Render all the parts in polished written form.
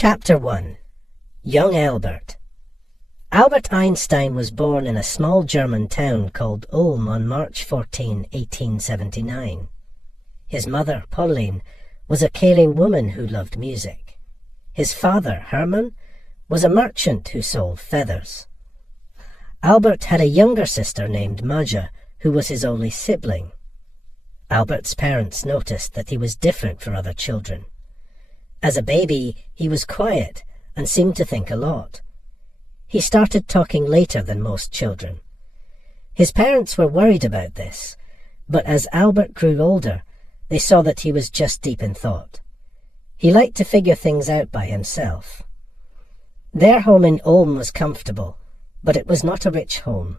Chapter 1. Young Albert. Albert Einstein was born in a small German town called Ulm on March 14, 1879. His mother, Pauline, was a caring woman who loved music. His father, Hermann, was a merchant who sold feathers. Albert had a younger sister named Maja, who was his only sibling. Albert's parents noticed that he was different from other children. As a baby, he was quiet and seemed to think a lot. He started talking later than most children. His parents were worried about this, but as Albert grew older, they saw that he was just deep in thought. He liked to figure things out by himself. Their home in Ulm was comfortable, but it was not a rich home.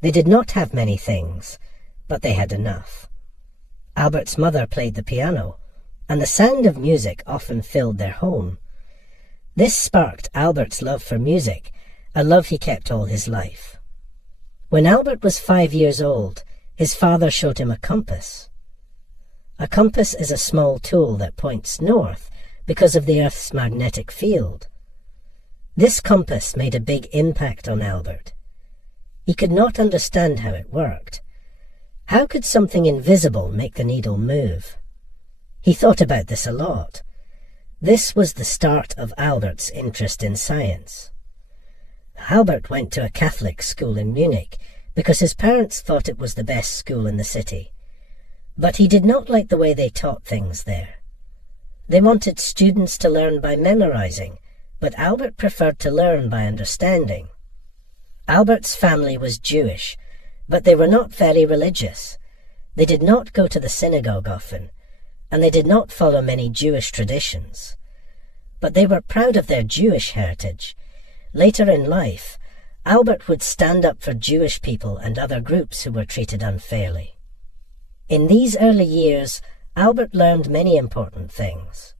They did not have many things, but they had enough. Albert's mother played the piano, and the sound of music often filled their home. This sparked Albert's love for music, a love he kept all his life. When Albert was 5 years old, his father showed him a compass. A compass is a small tool that points north because of the Earth's magnetic field. This compass made a big impact on Albert. He could not understand how it worked. How could something invisible make the needle move? He thought about this a lot. This was the start of Albert's interest in science. Albert went to a Catholic school in Munich because his parents thought it was the best school in the city. But he did not like the way they taught things there. They wanted students to learn by memorizing, but Albert preferred to learn by understanding. Albert's family was Jewish, but they were not very religious. They did not go to the synagogue often, and they did not follow many Jewish traditions. But they were proud of their Jewish heritage. Later in life, Albert would stand up for Jewish people and other groups who were treated unfairly. In these early years, Albert learned many important things.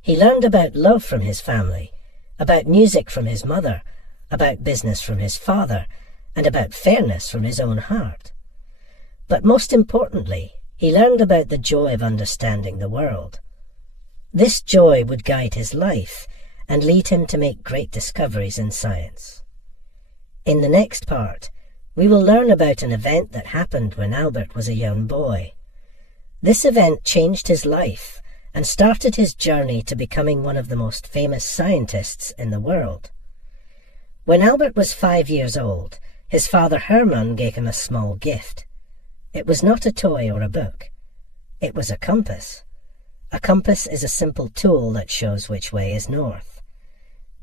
He learned about love from his family, about music from his mother, about business from his father, and about fairness from his own heart. But most importantly, he learned about the joy of understanding the world. This joy would guide his life and lead him to make great discoveries in science. In the next part, we will learn about an event that happened when Albert was a young boy. This event changed his life and started his journey to becoming one of the most famous scientists in the world. When Albert was 5 years old, his father Hermann gave him a small gift. It was not a toy or a book. It was a compass. A compass is a simple tool that shows which way is north.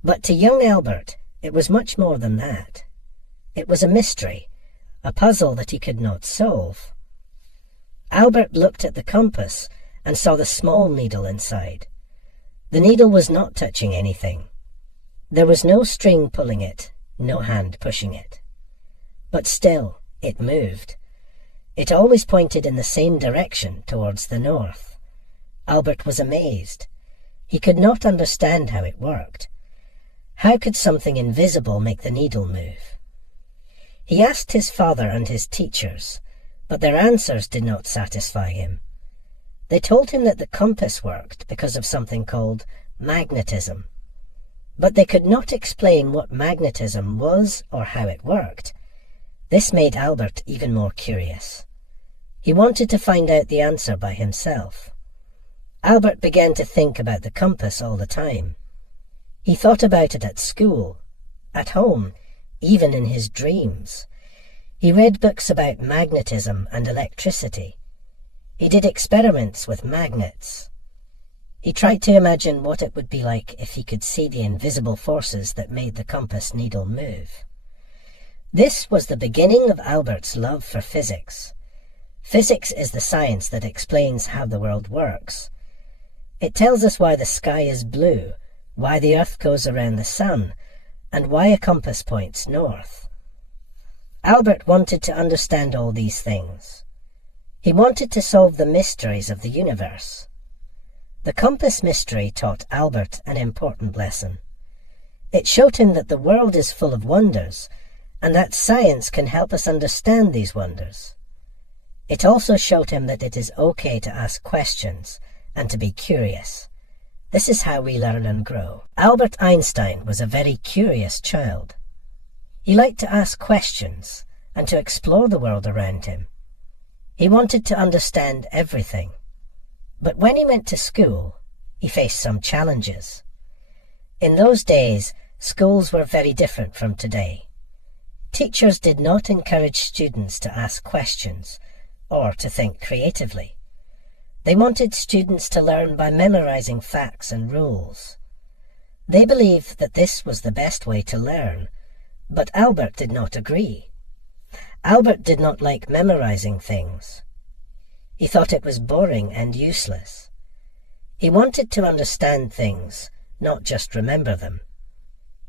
But to young Albert, it was much more than that. It was a mystery, a puzzle that he could not solve. Albert looked at the compass and saw the small needle inside. The needle was not touching anything. There was no string pulling it, no hand pushing it. But still, it moved. It always pointed in the same direction, towards the north. Albert was amazed. He could not understand how it worked. How could something invisible make the needle move? He asked his father and his teachers, but their answers did not satisfy him. They told him that the compass worked because of something called magnetism. But they could not explain what magnetism was or how it worked. This made Albert even more curious. He wanted to find out the answer by himself. Albert began to think about the compass all the time. He thought about it at school, at home, even in his dreams. He read books about magnetism and electricity. He did experiments with magnets. He tried to imagine what it would be like if he could see the invisible forces that made the compass needle move. This was the beginning of Albert's love for physics. Physics is the science that explains how the world works. It tells us why the sky is blue, why the earth goes around the sun, and why a compass points north. Albert wanted to understand all these things. He wanted to solve the mysteries of the universe. The compass mystery taught Albert an important lesson. It showed him that the world is full of wonders, and that science can help us understand these wonders. It also showed him that it is okay to ask questions and to be curious. This is how we learn and grow. Albert Einstein was a very curious child. He liked to ask questions and to explore the world around him. He wanted to understand everything. But when he went to school, he faced some challenges. In those days, schools were very different from today. Teachers did not encourage students to ask questions or to think creatively. They wanted students to learn by memorizing facts and rules. They believed that this was the best way to learn, but Albert did not agree. Albert did not like memorizing things. He thought it was boring and useless. He wanted to understand things, not just remember them.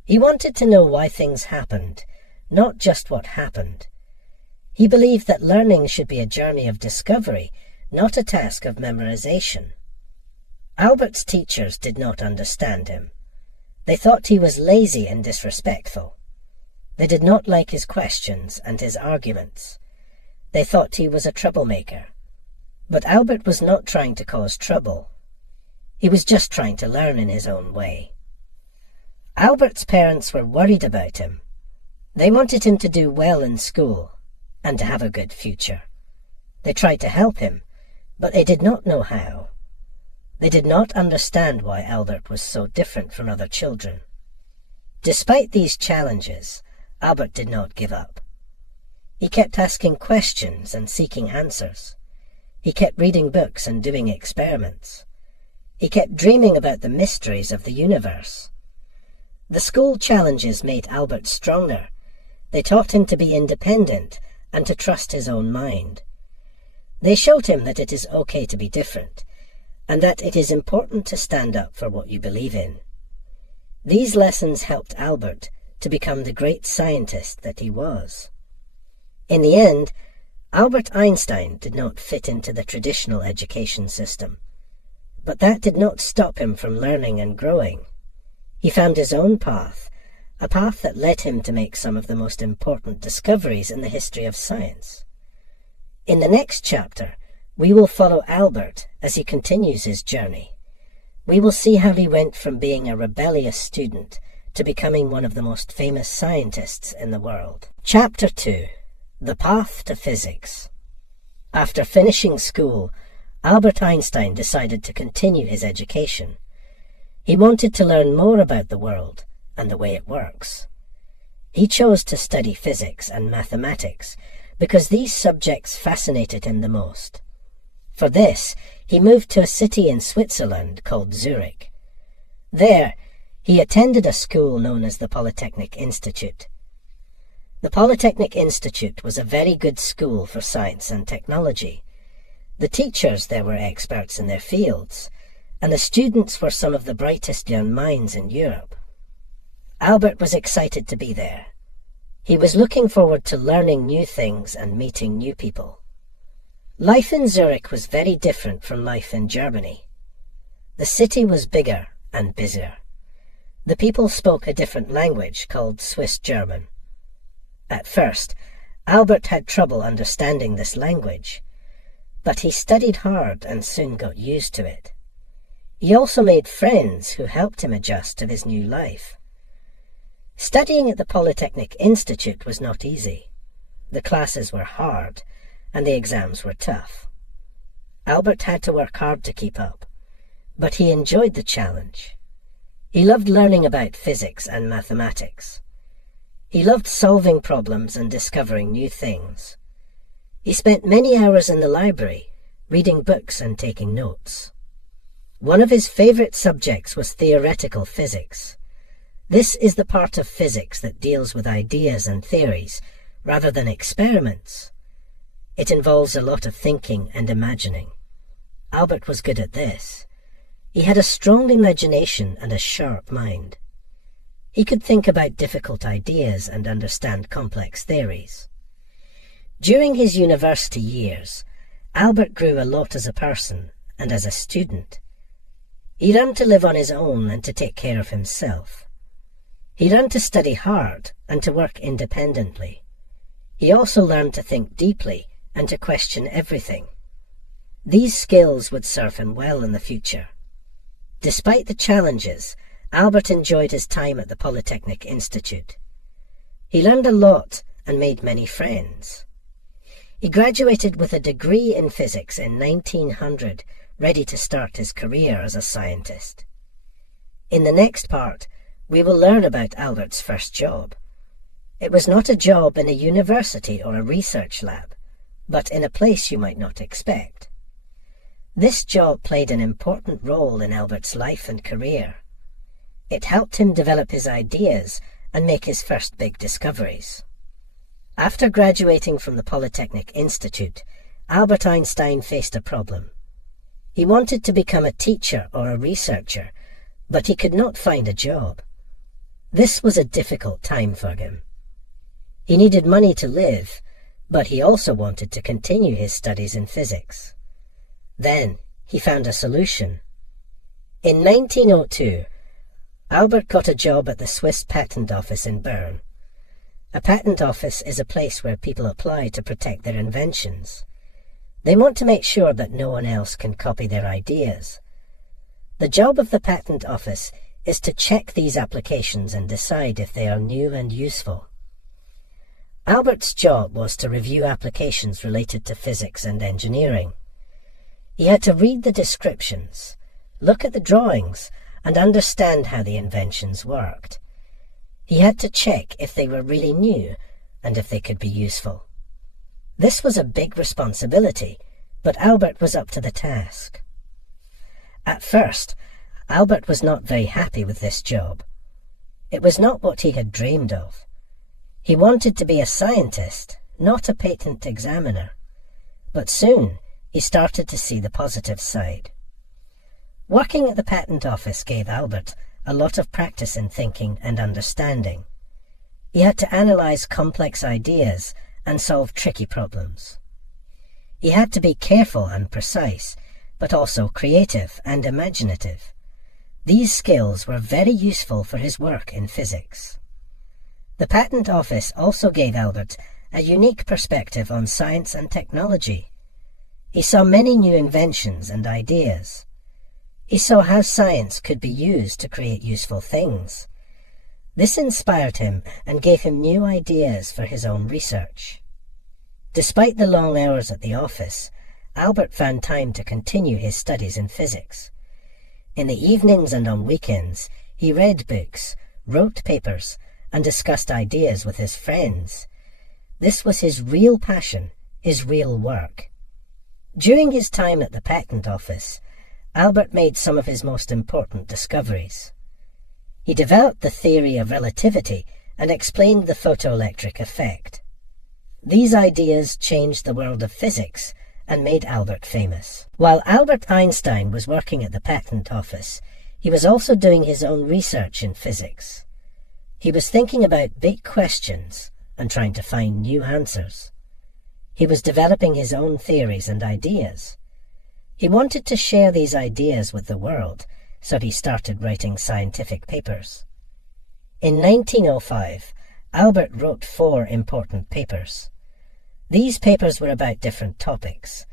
He wanted to know why things happened, not just what happened. He believed that learning should be a journey of discovery, not a task of memorization. Albert's teachers did not understand him. They thought he was lazy and disrespectful. They did not like his questions and his arguments. They thought he was a troublemaker. But Albert was not trying to cause trouble. He was just trying to learn in his own way. Albert's parents were worried about him. They wanted him to do well in school and to have a good future. They tried to help him, but they did not know how. They did not understand why Albert was so different from other children. Despite these challenges, Albert did not give up. He kept asking questions and seeking answers. He kept reading books and doing experiments. He kept dreaming about the mysteries of the universe. The school challenges made Albert stronger. They taught him to be independent and to trust his own mind. They showed him that it is okay to be different, and that it is important to stand up for what you believe in. These lessons helped Albert to become the great scientist that he was. In the end, Albert Einstein did not fit into the traditional education system, but that did not stop him from learning and growing. He found his own path, a path that led him to make some of the most important discoveries in the history of science. In the next chapter, we will follow Albert as he continues his journey. We will see how he went from being a rebellious student to becoming one of the most famous scientists in the world. Chapter 2. The Path to Physics. After finishing school, Albert Einstein decided to continue his education. He wanted to learn more about the world and the way it works. He chose to study physics and mathematics because these subjects fascinated him the most. For this, he moved to a city in Switzerland called Zurich. There, he attended a school known as the Polytechnic Institute. The Polytechnic Institute was a very good school for science and technology. The teachers there were experts in their fields, and the students were some of the brightest young minds in Europe. Albert was excited to be there. He was looking forward to learning new things and meeting new people. Life in Zurich was very different from life in Germany. The city was bigger and busier. The people spoke a different language called Swiss German. At first, Albert had trouble understanding this language, but he studied hard and soon got used to it. He also made friends who helped him adjust to his new life. Studying at the Polytechnic Institute was not easy. The classes were hard, and the exams were tough. Albert had to work hard to keep up, but he enjoyed the challenge. He loved learning about physics and mathematics. He loved solving problems and discovering new things. He spent many hours in the library, reading books and taking notes. One of his favorite subjects was theoretical physics. This is the part of physics that deals with ideas and theories, rather than experiments. It involves a lot of thinking and imagining. Albert was good at this. He had a strong imagination and a sharp mind. He could think about difficult ideas and understand complex theories. During his university years, Albert grew a lot as a person and as a student. He learned to live on his own and to take care of himself. He learned to study hard and to work independently. He also learned to think deeply and to question everything. These skills would serve him well in the future. Despite the challenges, Albert enjoyed his time at the Polytechnic Institute. He learned a lot and made many friends. He graduated with a degree in physics in 1900, ready to start his career as a scientist. In the next part, we will learn about Albert's first job. It was not a job in a university or a research lab, but in a place you might not expect. This job played an important role in Albert's life and career. It helped him develop his ideas and make his first big discoveries. After graduating from the Polytechnic Institute, Albert Einstein faced a problem. He wanted to become a teacher or a researcher, but he could not find a job. This was a difficult time for him. He needed money to live, but he also wanted to continue his studies in physics. Then he found a solution. In 1902, Albert got a job at the Swiss Patent Office in Bern. A patent office is a place where people apply to protect their inventions. They want to make sure that no one else can copy their ideas. The job of the patent office is to check these applications and decide if they are new and useful. Albert's job was to review applications related to physics and engineering. He had to read the descriptions, look at the drawings, and understand how the inventions worked. He had to check if they were really new and if they could be useful. This was a big responsibility, but Albert was up to the task. At first, Albert was not very happy with this job. It was not what he had dreamed of. He wanted to be a scientist, not a patent examiner. But soon, he started to see the positive side. Working at the patent office gave Albert a lot of practice in thinking and understanding. He had to analyze complex ideas and solve tricky problems. He had to be careful and precise, but also creative and imaginative. These skills were very useful for his work in physics. The patent office also gave Albert a unique perspective on science and technology. He saw many new inventions and ideas. He saw how science could be used to create useful things. This inspired him and gave him new ideas for his own research. Despite the long hours at the office, Albert found time to continue his studies in physics. In the evenings and on weekends, he read books, wrote papers, and discussed ideas with his friends. This was his real passion, his real work. During his time at the patent office, Albert made some of his most important discoveries. He developed the theory of relativity and explained the photoelectric effect. These ideas changed the world of physics and made Albert famous. While Albert Einstein was working at the patent office, he was also doing his own research in physics. He was thinking about big questions and trying to find new answers. He was developing his own theories and ideas. He wanted to share these ideas with the world, so he started writing scientific papers. In 1905, Albert wrote 4 important papers. These papers were about different topics,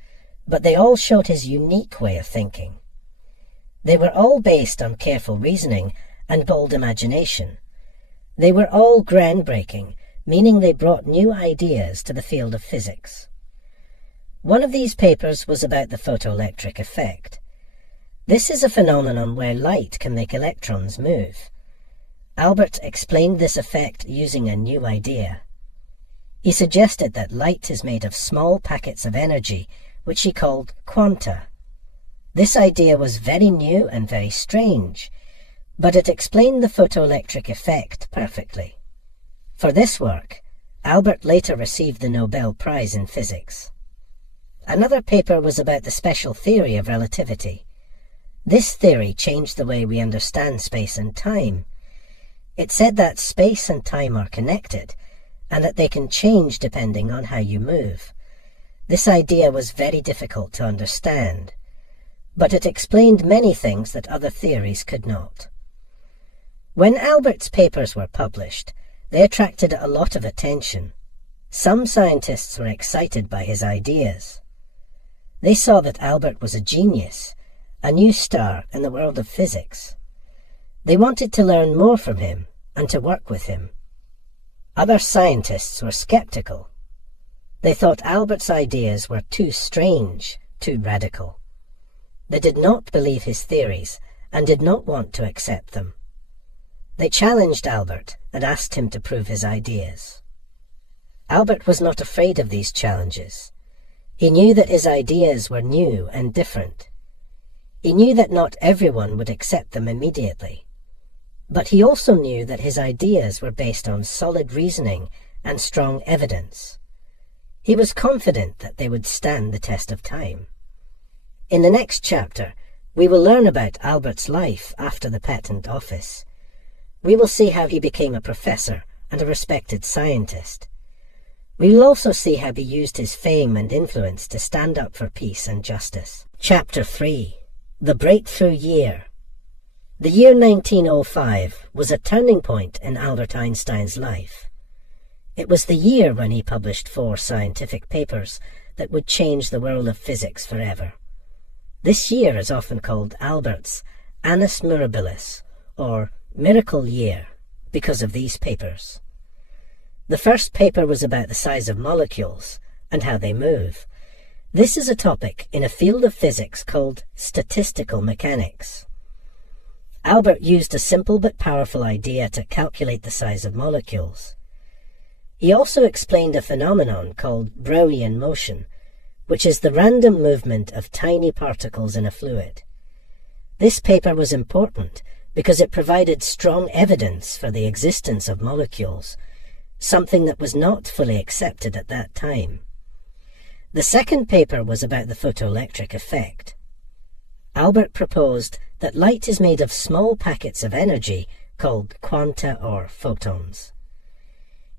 but they all showed his unique way of thinking. They were all based on careful reasoning and bold imagination. They were all groundbreaking, meaning they brought new ideas to the field of physics. One of these papers was about the photoelectric effect. This is a phenomenon where light can make electrons move. Albert explained this effect using a new idea. He suggested that light is made of small packets of energy, which he called quanta. This idea was very new and very strange, but it explained the photoelectric effect perfectly. For this work, Albert later received the Nobel Prize in Physics. Another paper was about the special theory of relativity. This theory changed the way we understand space and time. It said that space and time are connected, and that they can change depending on how you move. This idea was very difficult to understand, but it explained many things that other theories could not. When Albert's papers were published, they attracted a lot of attention. Some scientists were excited by his ideas. They saw that Albert was a genius, a new star in the world of physics. They wanted to learn more from him and to work with him. Other scientists were skeptical. They thought Albert's ideas were too strange, too radical. They did not believe his theories and did not want to accept them. They challenged Albert and asked him to prove his ideas. Albert was not afraid of these challenges. He knew that his ideas were new and different. He knew that not everyone would accept them immediately. But he also knew that his ideas were based on solid reasoning and strong evidence. He was confident that they would stand the test of time. In the next chapter, we will learn about Albert's life after the patent office. We will see how he became a professor and a respected scientist. We will also see how he used his fame and influence to stand up for peace and justice. Chapter 3. The Breakthrough Year. The year 1905 was a turning point in Albert Einstein's life. It was the year when he published 4 scientific papers that would change the world of physics forever. This year is often called Albert's Annus Mirabilis, or Miracle Year, because of these papers. The first paper was about the size of molecules and how they move. This is a topic in a field of physics called statistical mechanics. Albert used a simple but powerful idea to calculate the size of molecules. He also explained a phenomenon called Brownian motion, which is the random movement of tiny particles in a fluid. This paper was important because it provided strong evidence for the existence of molecules, something that was not fully accepted at that time. The second paper was about the photoelectric effect. Albert proposed that light is made of small packets of energy called quanta or photons.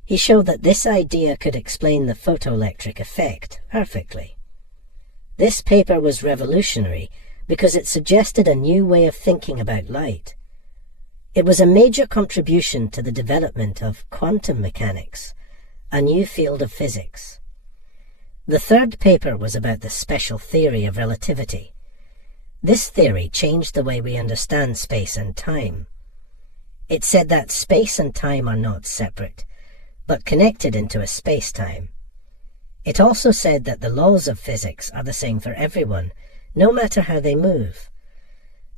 He showed that this idea could explain the photoelectric effect perfectly. This paper was revolutionary because it suggested a new way of thinking about light. It was a major contribution to the development of quantum mechanics, a new field of physics. The third paper was about the special theory of relativity. This theory changed the way we understand space and time. It said that space and time are not separate, but connected into a space-time. It also said that the laws of physics are the same for everyone, no matter how they move.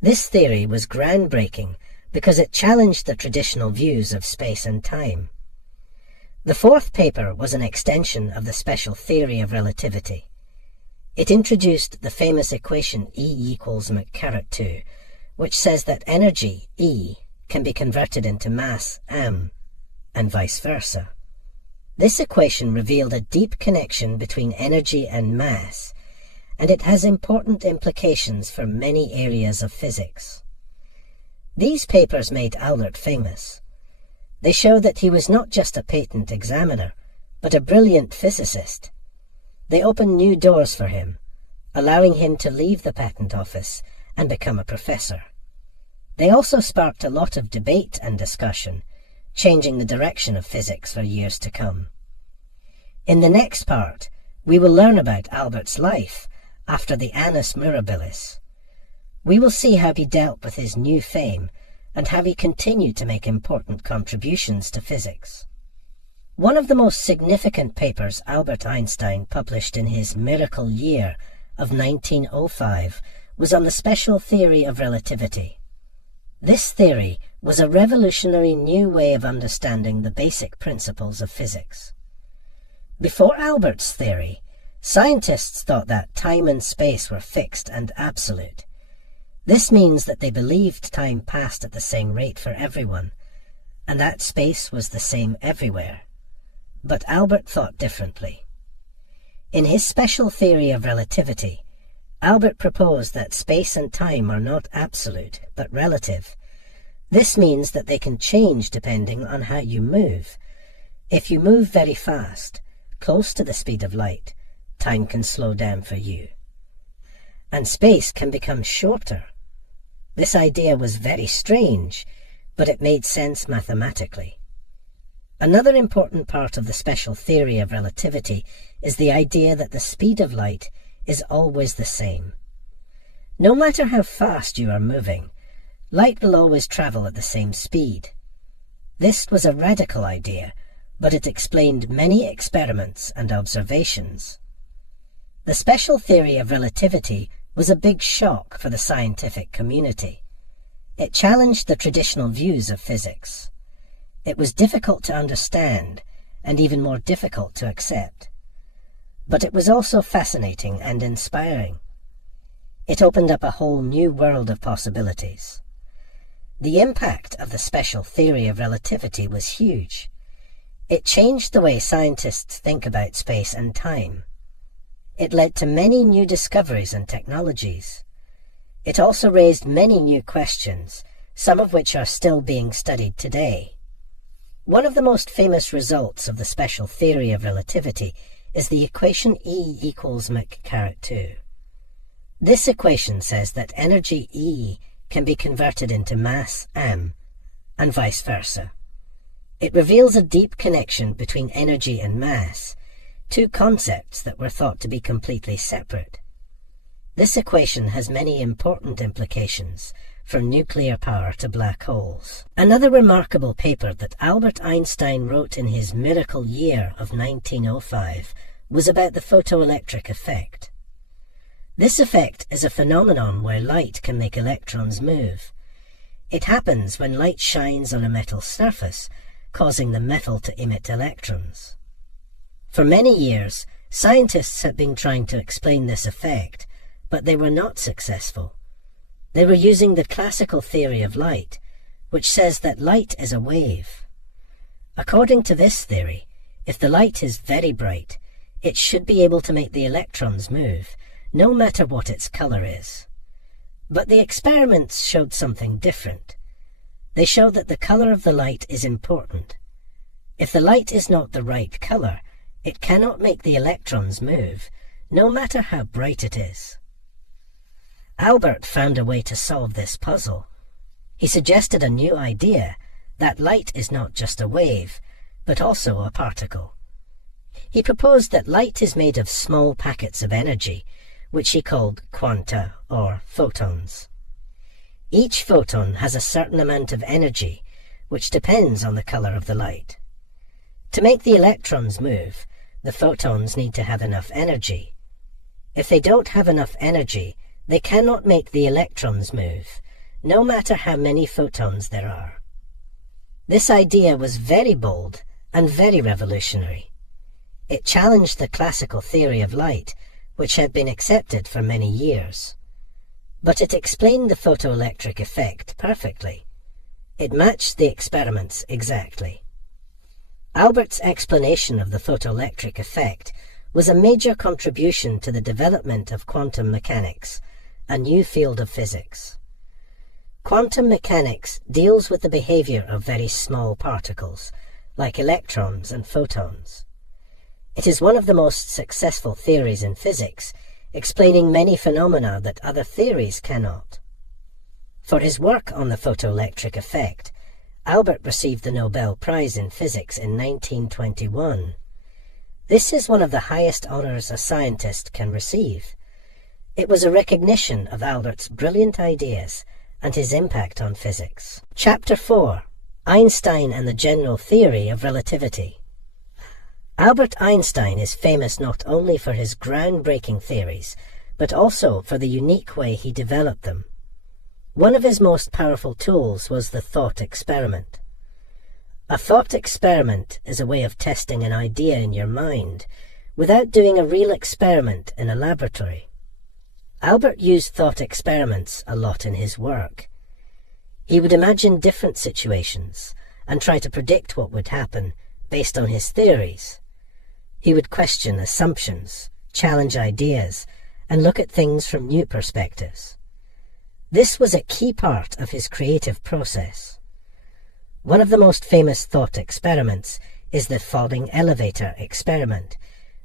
This theory was groundbreaking because it challenged the traditional views of space and time. The fourth paper was an extension of the special theory of relativity. It introduced the famous equation E = mc², which says that energy, E, can be converted into mass, m, and vice versa. This equation revealed a deep connection between energy and mass, and it has important implications for many areas of physics. These papers made Albert famous. They show that he was not just a patent examiner, but a brilliant physicist. They opened new doors for him, allowing him to leave the patent office and become a professor. They also sparked a lot of debate and discussion, changing the direction of physics for years to come. In the next part, we will learn about Albert's life after the Annus Mirabilis. We will see how he dealt with his new fame and how he continued to make important contributions to physics. One of the most significant papers Albert Einstein published in his Miracle Year of 1905 was on the special theory of relativity. This theory was a revolutionary new way of understanding the basic principles of physics. Before Albert's theory, scientists thought that time and space were fixed and absolute. This means that they believed time passed at the same rate for everyone, and that space was the same everywhere. But Albert thought differently. In his special theory of relativity, Albert proposed that space and time are not absolute, but relative. This means that they can change depending on how you move. If you move very fast, close to the speed of light, time can slow down for you. And space can become shorter. This idea was very strange, but it made sense mathematically. Another important part of the special theory of relativity is the idea that the speed of light is always the same. No matter how fast you are moving, light will always travel at the same speed. This was a radical idea, but it explained many experiments and observations. The special theory of relativity was a big shock for the scientific community. It challenged the traditional views of physics. It was difficult to understand, and even more difficult to accept. But it was also fascinating and inspiring. It opened up a whole new world of possibilities. The impact of the special theory of relativity was huge. It changed the way scientists think about space and time. It led to many new discoveries and technologies. It also raised many new questions, some of which are still being studied today. One of the most famous results of the special theory of relativity is the equation E equals mc caret 2. This equation says that energy E can be converted into mass m, and vice versa. It reveals a deep connection between energy and mass, two concepts that were thought to be completely separate. This equation has many important implications, from nuclear power to black holes. Another remarkable paper that Albert Einstein wrote in his miracle year of 1905 was about the photoelectric effect. This effect is a phenomenon where light can make electrons move. It happens when light shines on a metal surface, causing the metal to emit electrons. For many years, scientists have been trying to explain this effect, but they were not successful. They were using the classical theory of light, which says that light is a wave. According to this theory, if the light is very bright, it should be able to make the electrons move, no matter what its color is. But the experiments showed something different. They showed that the color of the light is important. If the light is not the right color, it cannot make the electrons move, no matter how bright it is. Albert found a way to solve this puzzle. He suggested a new idea, that light is not just a wave, but also a particle. He proposed that light is made of small packets of energy, which he called quanta, or photons. Each photon has a certain amount of energy, which depends on the color of the light. To make the electrons move, the photons need to have enough energy. If they don't have enough energy, they cannot make the electrons move, no matter how many photons there are. This idea was very bold and very revolutionary. It challenged the classical theory of light, which had been accepted for many years. But it explained the photoelectric effect perfectly. It matched the experiments exactly. Albert's explanation of the photoelectric effect was a major contribution to the development of quantum mechanics, a new field of physics. Quantum mechanics deals with the behavior of very small particles, like electrons and photons. It is one of the most successful theories in physics, explaining many phenomena that other theories cannot. For his work on the photoelectric effect, Albert received the Nobel Prize in Physics in 1921. This is one of the highest honors a scientist can receive. It was a recognition of Albert's brilliant ideas and his impact on physics. Chapter 4. Einstein and the General Theory of Relativity. Albert Einstein is famous not only for his groundbreaking theories, but also for the unique way he developed them. One of his most powerful tools was the thought experiment. A thought experiment is a way of testing an idea in your mind without doing a real experiment in a laboratory. Albert used thought experiments a lot in his work. He would imagine different situations and try to predict what would happen based on his theories. He would question assumptions, challenge ideas, and look at things from new perspectives. This was a key part of his creative process. One of the most famous thought experiments is the falling elevator experiment,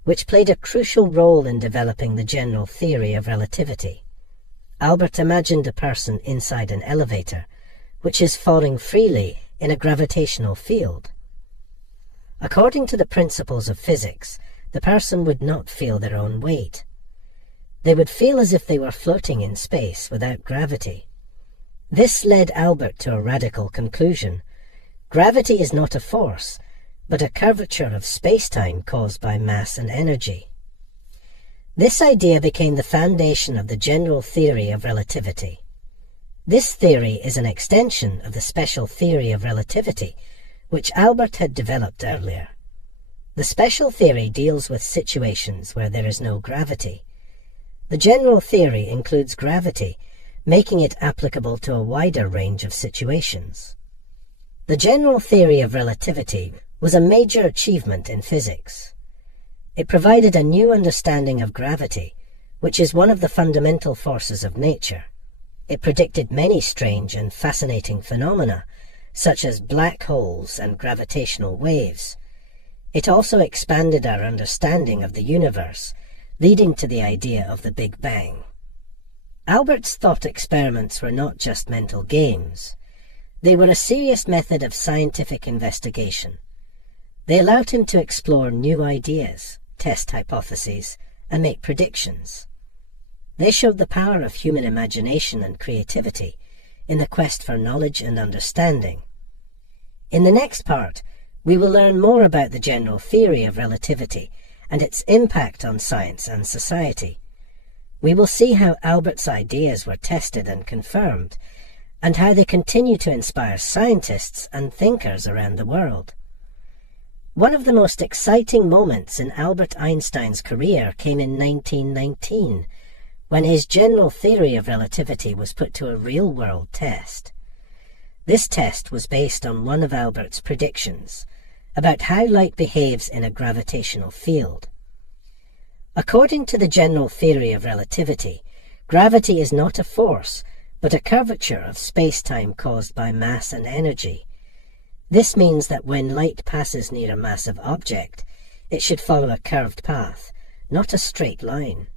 which played a crucial role in developing the general theory of relativity. Albert imagined a person inside an elevator, which is falling freely in a gravitational field. According to the principles of physics, the person would not feel their own weight. They would feel as if they were floating in space without gravity. This led Albert to a radical conclusion. Gravity is not a force, but a curvature of space-time caused by mass and energy. This idea became the foundation of the general theory of relativity. This theory is an extension of the special theory of relativity, which Albert had developed earlier. The special theory deals with situations where there is no gravity. The general theory includes gravity, making it applicable to a wider range of situations. The general theory of relativity was a major achievement in physics. It provided a new understanding of gravity, which is one of the fundamental forces of nature. It predicted many strange and fascinating phenomena, such as black holes and gravitational waves. It also expanded our understanding of the universe, leading to the idea of the Big Bang. Albert's thought experiments were not just mental games. They were a serious method of scientific investigation. They allowed him to explore new ideas, test hypotheses, and make predictions. They showed the power of human imagination and creativity in the quest for knowledge and understanding. In the next part, we will learn more about the general theory of relativity and its impact on science and society. We will see how Albert's ideas were tested and confirmed, and how they continue to inspire scientists and thinkers around the world. One of the most exciting moments in Albert Einstein's career came in 1919, when his general theory of relativity was put to a real-world test. This test was based on one of Albert's predictions about how light behaves in a gravitational field. According to the general theory of relativity, gravity is not a force, but a curvature of space-time caused by mass and energy. This means that when light passes near a massive object, it should follow a curved path, not a straight line.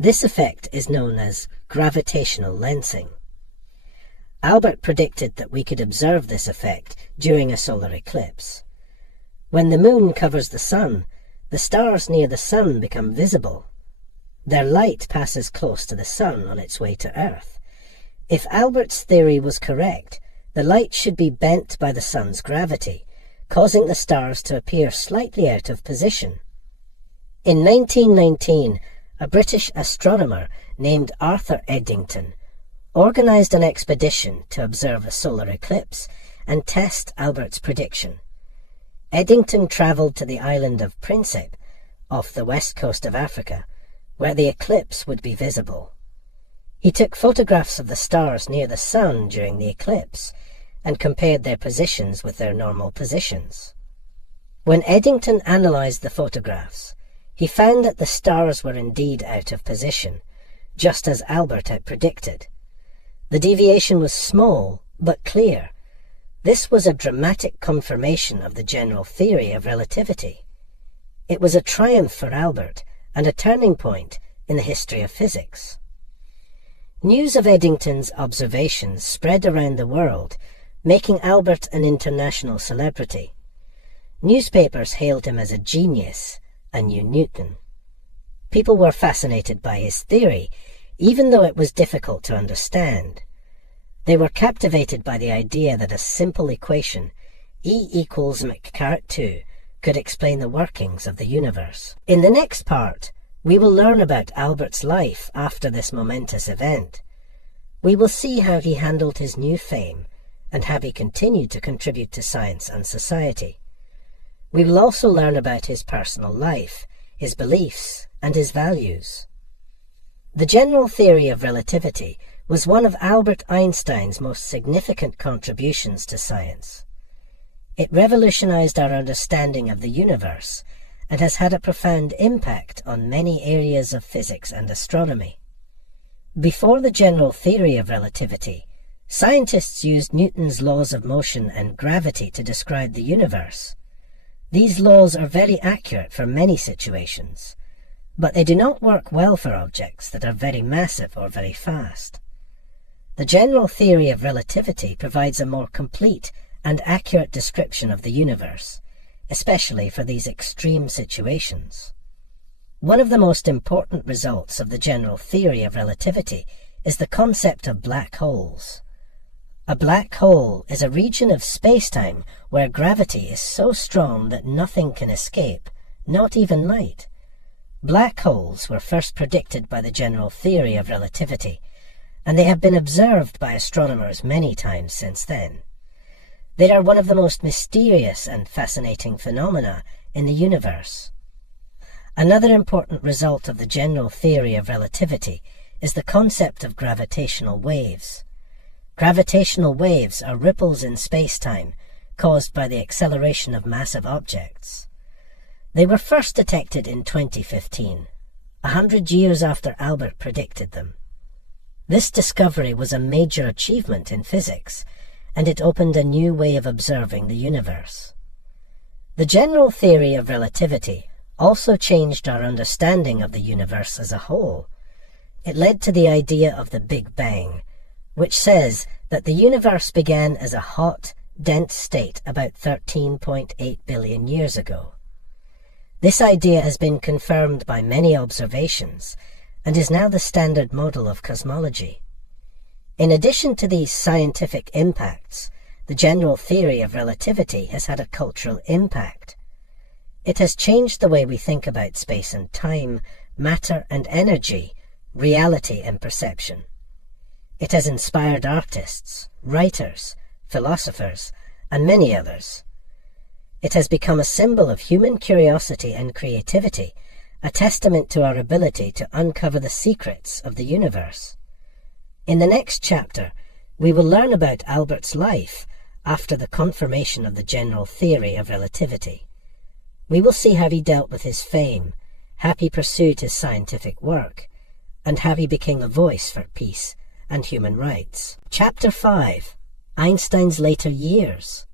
This effect is known as gravitational lensing. Albert predicted that we could observe this effect during a solar eclipse. When the moon covers the sun, the stars near the sun become visible. Their light passes close to the sun on its way to Earth. If Albert's theory was correct, the light should be bent by the sun's gravity, causing the stars to appear slightly out of position. In 1919, a British astronomer named Arthur Eddington organized an expedition to observe a solar eclipse and test Albert's prediction. Eddington travelled to the island of Principe, off the west coast of Africa, where the eclipse would be visible. He took photographs of the stars near the sun during the eclipse and compared their positions with their normal positions. When Eddington analysed the photographs, he found that the stars were indeed out of position, just as Albert had predicted. The deviation was small, but clear. This was a dramatic confirmation of the general theory of relativity. It was a triumph for Albert and a turning point in the history of physics. News of Eddington's observations spread around the world, making Albert an international celebrity. Newspapers hailed him as a genius, a new Newton. People were fascinated by his theory, even though it was difficult to understand. They were captivated by the idea that a simple equation, E equals mc caret 2, could explain the workings of the universe. In the next part, we will learn about Albert's life after this momentous event. We will see how he handled his new fame and how he continued to contribute to science and society. We will also learn about his personal life, his beliefs, and his values. The general theory of relativity was one of Albert Einstein's most significant contributions to science. It revolutionized our understanding of the universe and has had a profound impact on many areas of physics and astronomy. Before the general theory of relativity, scientists used Newton's laws of motion and gravity to describe the universe. These laws are very accurate for many situations, but they do not work well for objects that are very massive or very fast. The general theory of relativity provides a more complete and accurate description of the universe, especially for these extreme situations. One of the most important results of the general theory of relativity is the concept of black holes. A black hole is a region of space-time where gravity is so strong that nothing can escape, not even light. Black holes were first predicted by the general theory of relativity, and they have been observed by astronomers many times since then. They are one of the most mysterious and fascinating phenomena in the universe. Another important result of the general theory of relativity is the concept of gravitational waves. Gravitational waves are ripples in space-time caused by the acceleration of massive objects. They were first detected in 2015, 100 years after Albert predicted them. This discovery was a major achievement in physics, and it opened a new way of observing the universe. The general theory of relativity also changed our understanding of the universe as a whole. It led to the idea of the Big Bang, which says that the universe began as a hot, dense state about 13.8 billion years ago. This idea has been confirmed by many observations and is now the standard model of cosmology. In addition to these scientific impacts, the general theory of relativity has had a cultural impact. It has changed the way we think about space and time, matter and energy, reality and perception. It has inspired artists, writers, philosophers, and many others. It has become a symbol of human curiosity and creativity, a testament to our ability to uncover the secrets of the universe. In the next chapter, we will learn about Albert's life after the confirmation of the general theory of relativity. We will see how he dealt with his fame, how he pursued his scientific work, and how he became a voice for peace and human rights. Chapter 5. Einstein's later years.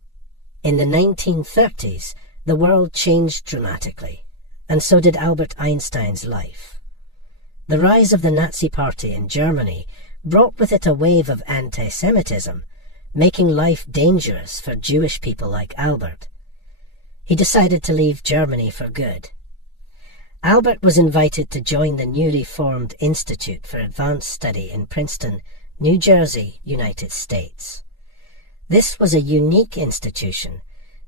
In the 1930s, the world changed dramatically, and so did Albert Einstein's life. The rise of the Nazi Party in Germany brought with it a wave of anti-Semitism, making life dangerous for Jewish people like Albert. He decided to leave Germany for good. Albert was invited to join the newly formed Institute for Advanced Study in Princeton, New Jersey, United States. This was a unique institution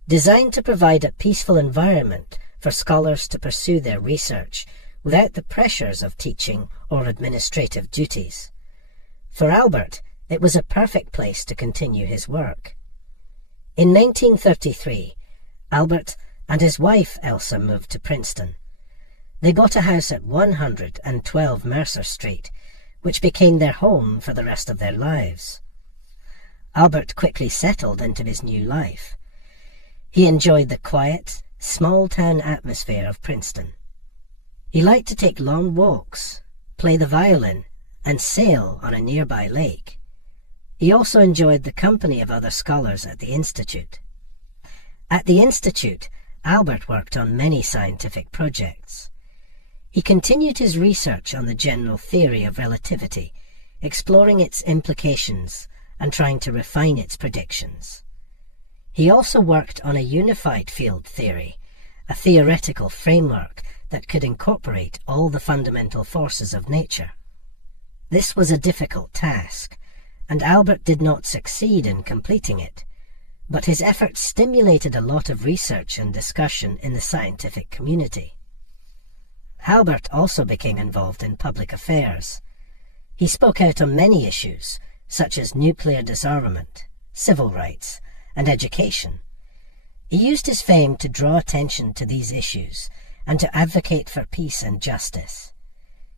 designed to provide a peaceful environment for scholars to pursue their research without the pressures of teaching or administrative duties. For Albert, it was a perfect place to continue his work. In 1933, Albert and his wife Elsa moved to Princeton. They bought a house at 112 Mercer Street, which became their home for the rest of their lives. Albert quickly settled into his new life. He enjoyed the quiet, small-town atmosphere of Princeton. He liked to take long walks, play the violin, and sail on a nearby lake. He also enjoyed the company of other scholars at the Institute. At the Institute, Albert worked on many scientific projects. He continued his research on the general theory of relativity, exploring its implications and trying to refine its predictions. He also worked on a unified field theory, a theoretical framework that could incorporate all the fundamental forces of nature. This was a difficult task, and Albert did not succeed in completing it, but his efforts stimulated a lot of research and discussion in the scientific community. Albert also became involved in public affairs. He spoke out on many issues, such as nuclear disarmament, civil rights, and education. He used his fame to draw attention to these issues and to advocate for peace and justice.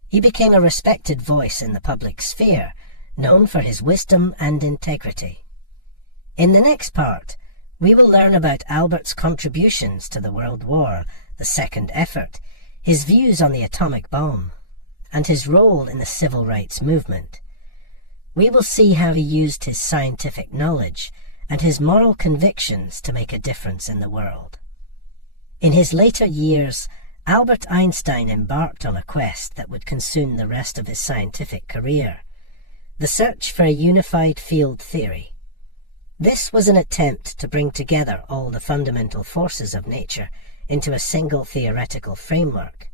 He became a respected voice in the public sphere, known for his wisdom and integrity. In the next part, we will learn about Albert's contributions to the World War, the Second Effort, his views on the atomic bomb, and his role in the civil rights movement. We will see how he used his scientific knowledge and his moral convictions to make a difference in the world. In his later years, Albert Einstein embarked on a quest that would consume the rest of his scientific career, the search for a unified field theory. This was an attempt to bring together all the fundamental forces of nature into a single theoretical framework.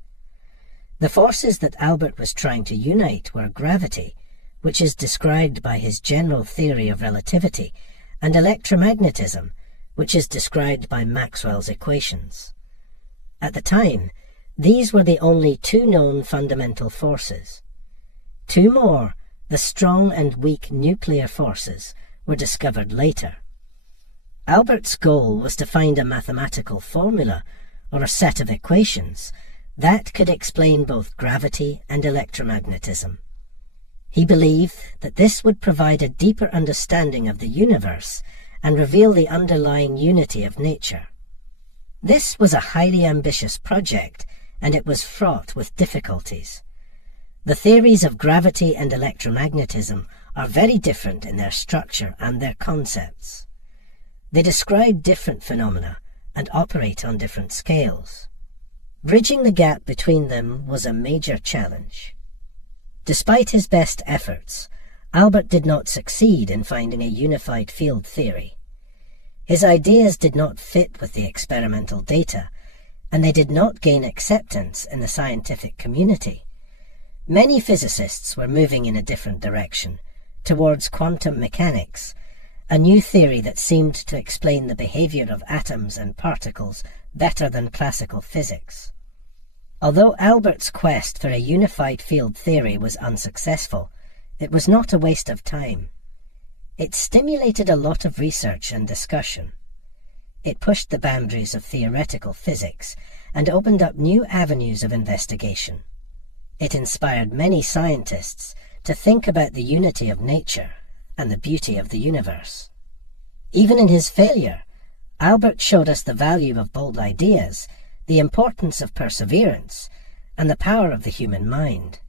The forces that Albert was trying to unite were gravity, which is described by his general theory of relativity, and electromagnetism, which is described by Maxwell's equations. At the time, these were the only two known fundamental forces. Two more, the strong and weak nuclear forces, were discovered later. Albert's goal was to find a mathematical formula, or a set of equations, that could explain both gravity and electromagnetism. He believed that this would provide a deeper understanding of the universe and reveal the underlying unity of nature. This was a highly ambitious project, and it was fraught with difficulties. The theories of gravity and electromagnetism are very different in their structure and their concepts. They describe different phenomena and operate on different scales. Bridging the gap between them was a major challenge. Despite his best efforts, Albert did not succeed in finding a unified field theory. His ideas did not fit with the experimental data, and they did not gain acceptance in the scientific community. Many physicists were moving in a different direction, towards quantum mechanics, a new theory that seemed to explain the behavior of atoms and particles better than classical physics. Although Albert's quest for a unified field theory was unsuccessful, it was not a waste of time. It stimulated a lot of research and discussion. It pushed the boundaries of theoretical physics and opened up new avenues of investigation. It inspired many scientists to think about the unity of nature and the beauty of the universe. Even in his failure, Albert showed us the value of bold ideas, the importance of perseverance, and the power of the human mind.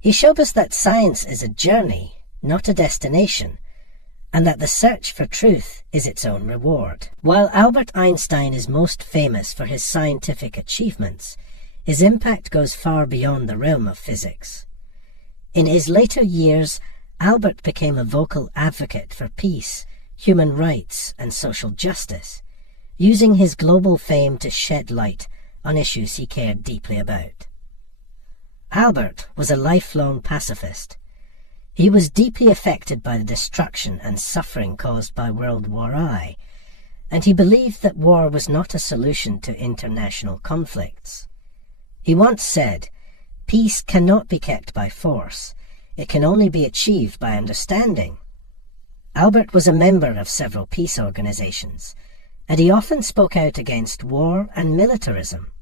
He showed us that science is a journey, not a destination, and that the search for truth is its own reward. While Albert Einstein is most famous for his scientific achievements, his impact goes far beyond the realm of physics. In his later years, Albert became a vocal advocate for peace, human rights, and social justice, using his global fame to shed light on issues he cared deeply about. Albert was a lifelong pacifist. He was deeply affected by the destruction and suffering caused by World War I, and he believed that war was not a solution to international conflicts. He once said, "Peace cannot be kept by force. It can only be achieved by understanding." Albert was a member of several peace organizations, and he often spoke out against war and militarism.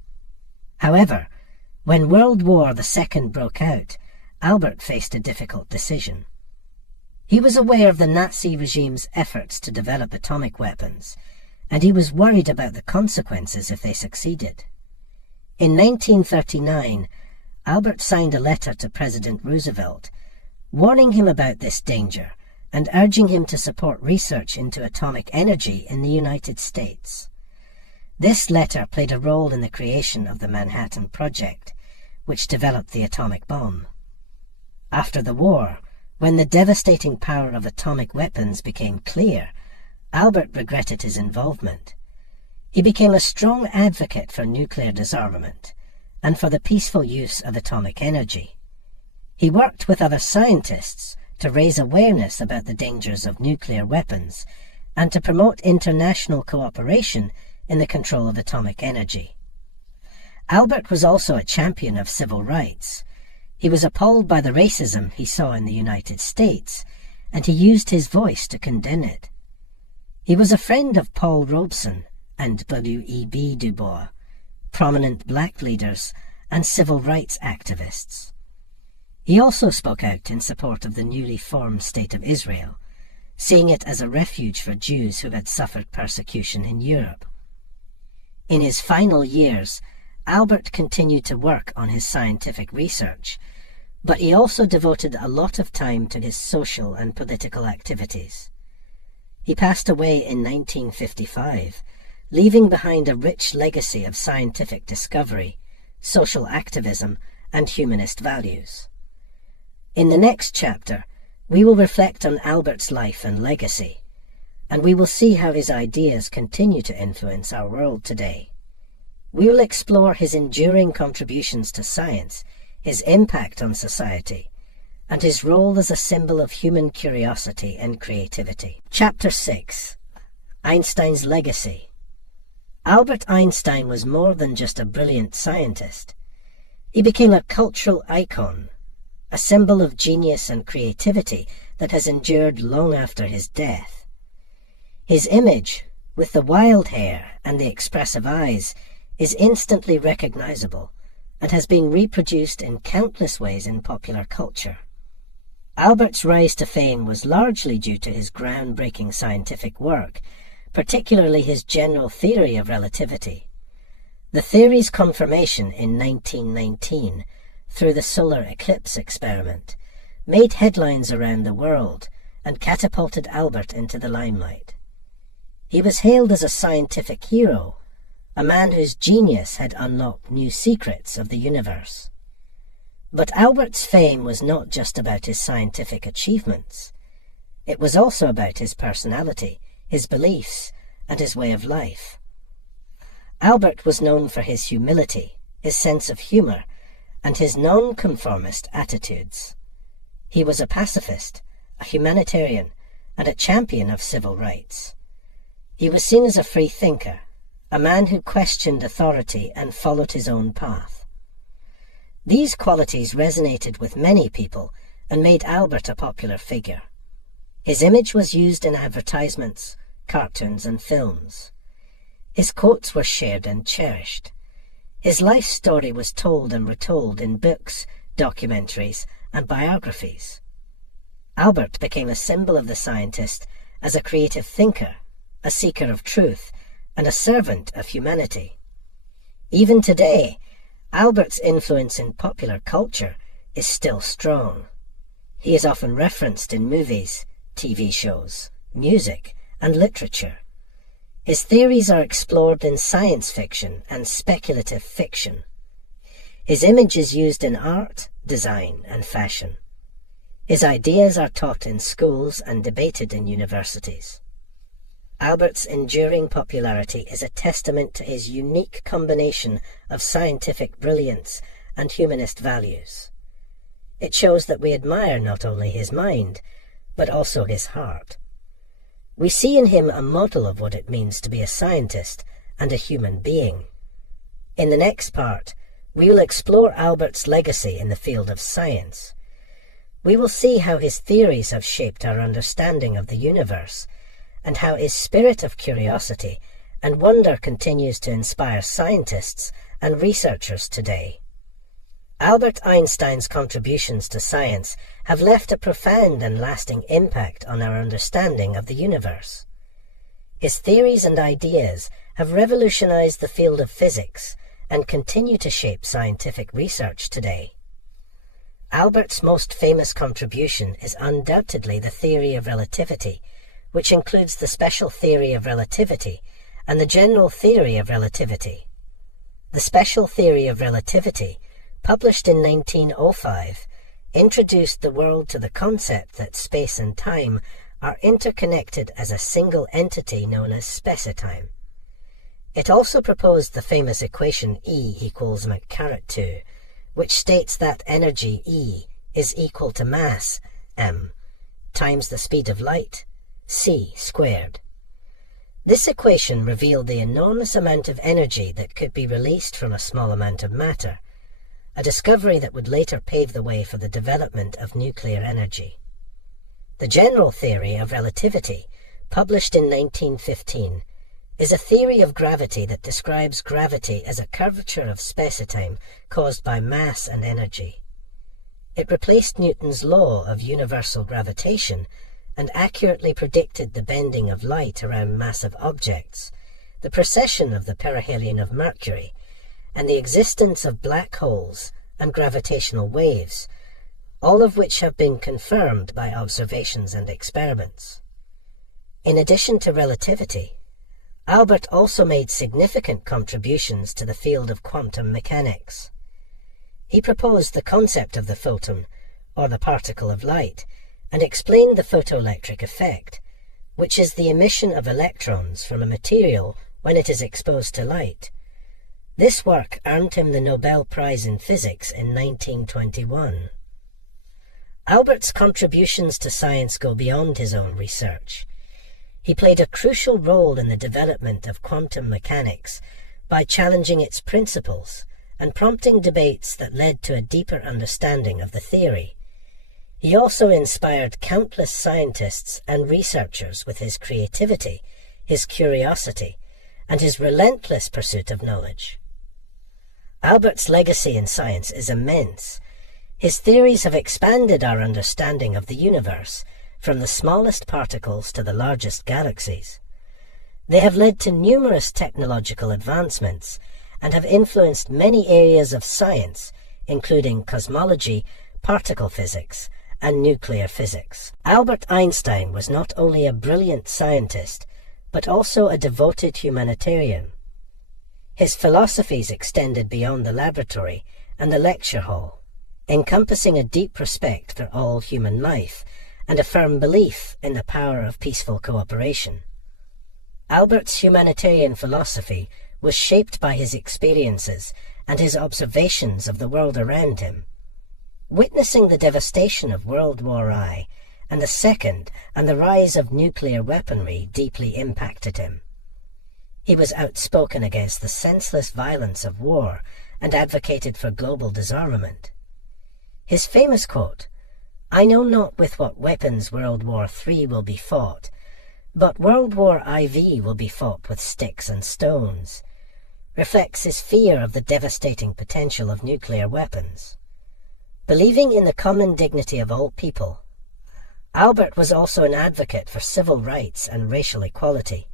However, when World War II broke out, Albert faced a difficult decision. He was aware of the Nazi regime's efforts to develop atomic weapons, and he was worried about the consequences if they succeeded. In 1939, Albert signed a letter to President Roosevelt, warning him about this danger and urging him to support research into atomic energy in the United States. This letter played a role in the creation of the Manhattan Project, which developed the atomic bomb. After the war, when the devastating power of atomic weapons became clear, Albert regretted his involvement. He became a strong advocate for nuclear disarmament and for the peaceful use of atomic energy. He worked with other scientists to raise awareness about the dangers of nuclear weapons and to promote international cooperation in the control of atomic energy. Albert was also a champion of civil rights. He was appalled by the racism he saw in the United States, and he used his voice to condemn it. He was a friend of Paul Robeson and W.E.B. Du Bois, prominent black leaders and civil rights activists. He also spoke out in support of the newly formed State of Israel, seeing it as a refuge for Jews who had suffered persecution in Europe. In his final years, Albert continued to work on his scientific research, but he also devoted a lot of time to his social and political activities. He passed away in 1955, leaving behind a rich legacy of scientific discovery, social activism, and humanist values. In the next chapter, we will reflect on Albert's life and legacy, and we will see how his ideas continue to influence our world today. We will explore his enduring contributions to science, his impact on society, and his role as a symbol of human curiosity and creativity. Chapter 6. Einstein's Legacy. Albert Einstein was more than just a brilliant scientist. He became a cultural icon, a symbol of genius and creativity that has endured long after his death. His image, with the wild hair and the expressive eyes, is instantly recognizable and has been reproduced in countless ways in popular culture. Albert's rise to fame was largely due to his groundbreaking scientific work, particularly his general theory of relativity. The theory's confirmation in 1919 through the solar eclipse experiment made headlines around the world and catapulted Albert into the limelight. He was hailed as a scientific hero, a man whose genius had unlocked new secrets of the universe. But Albert's fame was not just about his scientific achievements. It was also about his personality, his beliefs, and his way of life. Albert was known for his humility, his sense of humor, and his non-conformist attitudes. He was a pacifist, a humanitarian, and a champion of civil rights. He was seen as a free thinker, a man who questioned authority and followed his own path. These qualities resonated with many people and made Albert a popular figure. His image was used in advertisements, cartoons, and films. His quotes were shared and cherished. His life story was told and retold in books, documentaries, and biographies. Albert became a symbol of the scientist as a creative thinker, a seeker of truth, and a servant of humanity. Even today, Albert's influence in popular culture is still strong. He is often referenced in movies, TV shows, music, and literature. His theories are explored in science fiction and speculative fiction. His image is used in art, design, and fashion. His ideas are taught in schools and debated in universities. Albert's enduring popularity is a testament to his unique combination of scientific brilliance and humanist values. It shows that we admire not only his mind, but also his heart. We see in him a model of what it means to be a scientist and a human being. In the next part, we will explore Albert's legacy in the field of science. We will see how his theories have shaped our understanding of the universe, and how his spirit of curiosity and wonder continues to inspire scientists and researchers today. Albert Einstein's contributions to science have left a profound and lasting impact on our understanding of the universe. His theories and ideas have revolutionized the field of physics and continue to shape scientific research today. Albert's most famous contribution is undoubtedly the theory of relativity, which includes the special theory of relativity and the general theory of relativity. The special theory of relativity, published in 1905, introduced the world to the concept that space and time are interconnected as a single entity known as spacetime. It also proposed the famous equation E equals mc², which states that energy E is equal to mass, m, times the speed of light, c squared. This equation revealed the enormous amount of energy that could be released from a small amount of matter, a discovery that would later pave the way for the development of nuclear energy. The general theory of relativity, published in 1915, is a theory of gravity that describes gravity as a curvature of spacetime caused by mass and energy. It replaced Newton's law of universal gravitation and accurately predicted the bending of light around massive objects, the precession of the perihelion of Mercury, and the existence of black holes and gravitational waves, all of which have been confirmed by observations and experiments. In addition to relativity, Albert also made significant contributions to the field of quantum mechanics. He proposed the concept of the photon, or the particle of light, and explained the photoelectric effect, which is the emission of electrons from a material when it is exposed to light. This work earned him the Nobel Prize in Physics in 1921. Albert's contributions to science go beyond his own research. He played a crucial role in the development of quantum mechanics by challenging its principles and prompting debates that led to a deeper understanding of the theory. He also inspired countless scientists and researchers with his creativity, his curiosity, and his relentless pursuit of knowledge. Albert's legacy in science is immense. His theories have expanded our understanding of the universe, from the smallest particles to the largest galaxies. They have led to numerous technological advancements and have influenced many areas of science, including cosmology, particle physics, and nuclear physics. Albert Einstein was not only a brilliant scientist, but also a devoted humanitarian. His philosophies extended beyond the laboratory and the lecture hall, encompassing a deep respect for all human life and a firm belief in the power of peaceful cooperation. Albert's humanitarian philosophy was shaped by his experiences and his observations of the world around him. Witnessing the devastation of World War I and the Second and the rise of nuclear weaponry deeply impacted him. He was outspoken against the senseless violence of war and advocated for global disarmament. His famous quote, "I know not with what weapons World War III will be fought, but World War IV will be fought with sticks and stones," reflects his fear of the devastating potential of nuclear weapons. Believing in the common dignity of all people, Albert was also an advocate for civil rights and racial equality.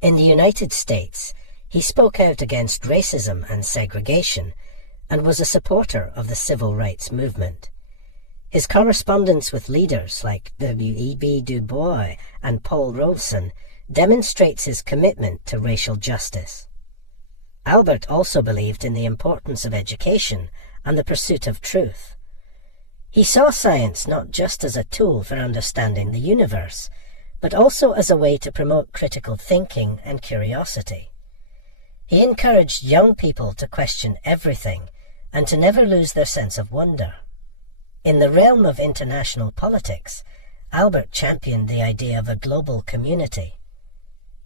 In the United States, he spoke out against racism and segregation and was a supporter of the civil rights movement. His correspondence with leaders like W.E.B. Du Bois and Paul Robeson demonstrates his commitment to racial justice. Albert also believed in the importance of education and the pursuit of truth. He saw science not just as a tool for understanding the universe, but also as a way to promote critical thinking and curiosity. He encouraged young people to question everything and to never lose their sense of wonder. In the realm of international politics, Albert championed the idea of a global community.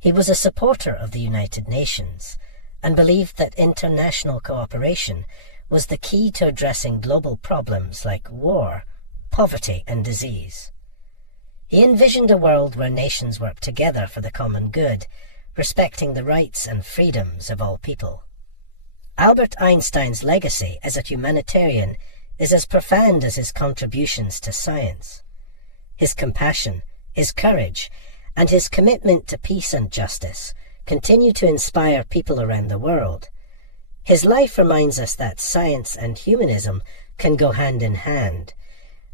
He was a supporter of the United Nations and believed that international cooperation was the key to addressing global problems like war, poverty, and disease. He envisioned a world where nations work together for the common good, respecting the rights and freedoms of all people. Albert Einstein's legacy as a humanitarian is as profound as his contributions to science. His compassion, his courage, and his commitment to peace and justice continue to inspire people around the world. His life reminds us that science and humanism can go hand in hand,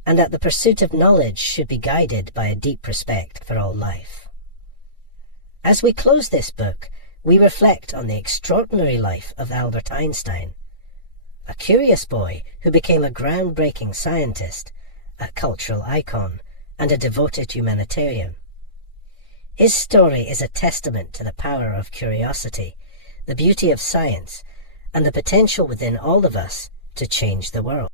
and that the pursuit of knowledge should be guided by a deep respect for all life. As we close this book, we reflect on the extraordinary life of Albert Einstein, a curious boy who became a groundbreaking scientist, a cultural icon, and a devoted humanitarian. His story is a testament to the power of curiosity, the beauty of science, and the potential within all of us to change the world.